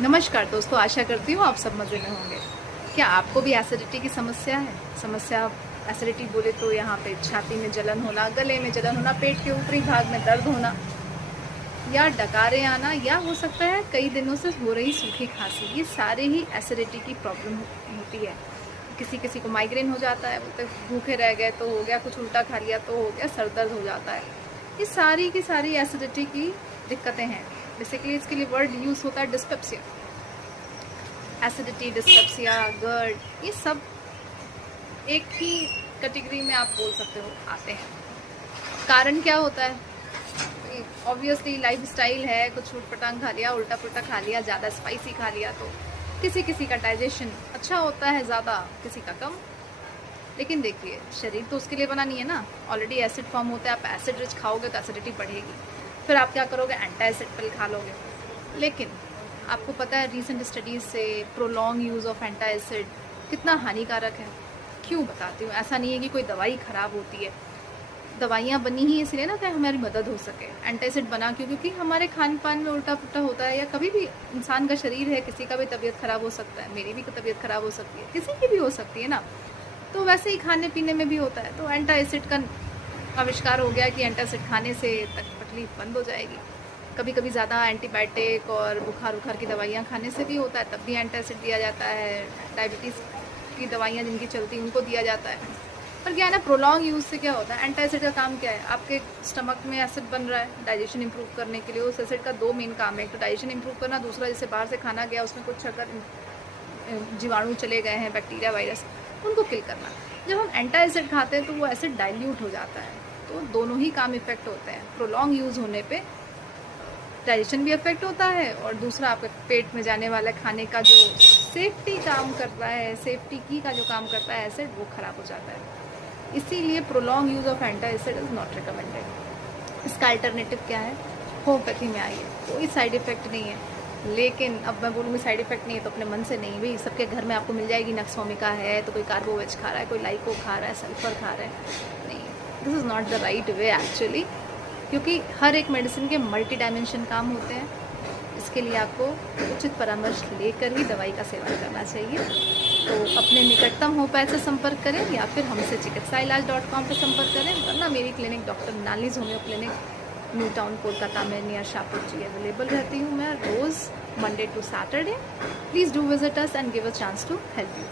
नमस्कार दोस्तों, आशा करती हूँ आप सब मज़े में होंगे। क्या आपको भी एसिडिटी की समस्या है? एसिडिटी बोले तो यहाँ पे छाती में जलन होना, गले में जलन होना, पेट के ऊपरी भाग में दर्द होना या डकारे आना, या हो सकता है कई दिनों से हो रही सूखी खांसी। ये सारे ही एसिडिटी की प्रॉब्लम होती है। किसी किसी को माइग्रेन हो जाता है, बोलते भूखे रह गए तो हो गया, कुछ उल्टा खा लिया तो हो गया, सर दर्द हो जाता है। ये सारी की सारी एसिडिटी की दिक्कतें हैं। बेसिकली इसके लिए वर्ड यूज़ होता है डिस्पेप्सिया। एसिडिटी, डिस्पेप्सिया, गर्ड, ये सब एक ही कैटेगरी में आप बोल सकते हो आते हैं। कारण क्या होता है? ऑब्वियसली लाइफ स्टाइल है, कुछ उटपटांग खा लिया, उल्टा पुल्टा खा लिया, ज़्यादा स्पाइसी खा लिया, तो किसी किसी का डाइजेशन अच्छा होता है ज़्यादा, किसी का कम। लेकिन देखिए, शरीर तो उसके लिए बना नहीं है ना। ऑलरेडी एसिड फॉर्म होता है, आप एसिड रिच खाओगे तो एसिडिटी बढ़ेगी। फिर आप क्या करोगे? एंटी एसिड पिल खा लोगे। लेकिन आपको पता है रीसेंट स्टडीज़ से prolong use of anti acid कितना हानिकारक है। क्यों बताती हूँ। ऐसा नहीं है कि कोई दवाई ख़राब होती है, दवाइयाँ बनी ही इसलिए ना कि हमारी मदद हो सके। एंटी एसिड बना क्योंकि हमारे खान पान में उल्टा पुल्टा होता है, या कभी भी इंसान का शरीर है, किसी का भी तबीयत ख़राब हो सकता है, मेरी भी तबीयत ख़राब हो सकती है, किसी की भी हो सकती है ना। तो वैसे ही खाने पीने में भी होता है। तो एंटी एसिड का आविष्कार हो गया कि एंटी एसिड खाने से तकलीफ बंद हो जाएगी। कभी कभी ज़्यादा एंटीबायोटिक और बुखार उखार की दवाइयाँ खाने से भी होता है, तब भी एंटी एसिड दिया जाता है। डायबिटीज़ की दवाइयाँ जिनकी चलती उनको दिया जाता है। पर क्या है ना, प्रोलॉन्ग यूज़ से क्या होता है, एंटी एसिड का काम क्या है? आपके स्टमक में एसिड बन रहा है डाइजेशन इंप्रूव करने के लिए। उस एसिड का दो मेन काम है, एक तो डाइजेशन इंप्रूव करना, दूसरा जैसे बाहर से खाना गया उसमें कुछ अगर जीवाणु चले गए हैं, बैक्टीरिया वायरस, उनको किल करना। जब हम एंटी एसिड खाते हैं तो वो एसिड डाइल्यूट हो जाता है। तो दोनों ही काम इफेक्ट होते हैं। प्रोलॉन्ग यूज़ होने पे डाइजेशन भी अफेक्ट होता है, और दूसरा आपके पेट में जाने वाला खाने का जो सेफ्टी काम करता है, सेफ्टी की का जो काम करता है एसिड, वो ख़राब हो जाता है। इसीलिए prolong use of anti acid is not recommended. इसका अल्टरनेटिव क्या है? होम्योपैथी में आइए, कोई साइड इफ़ेक्ट नहीं है। लेकिन अब मैं बोलूँगी साइड इफेक्ट नहीं है तो अपने मन से नहीं, भाई सबके घर में आपको मिल जाएगी। नक्सवोमिका है तो कोई कार्बोवेज खा रहा है, कोई लाइको खा रहा है, सल्फर खा रहा है, नहीं। This is not the right way actually, क्योंकि हर एक मेडिसिन के मल्टी डायमेंशन काम होते हैं। इसके लिए आपको उचित परामर्श लेकर ही दवाई का सेवन करना चाहिए। तो अपने निकटतम होम्योपैथ से संपर्क करें, या फिर हमसे चिकित्साइलाज.com पर संपर्क करें, वरना मेरी clinic doctor Mrinalini's homeo clinic, new town Kolkata में नियर शाहपुर जी अवेलेबल रहती हूँ मैं रोज़, Monday to Saturday. Please do visit us and give a chance to help you.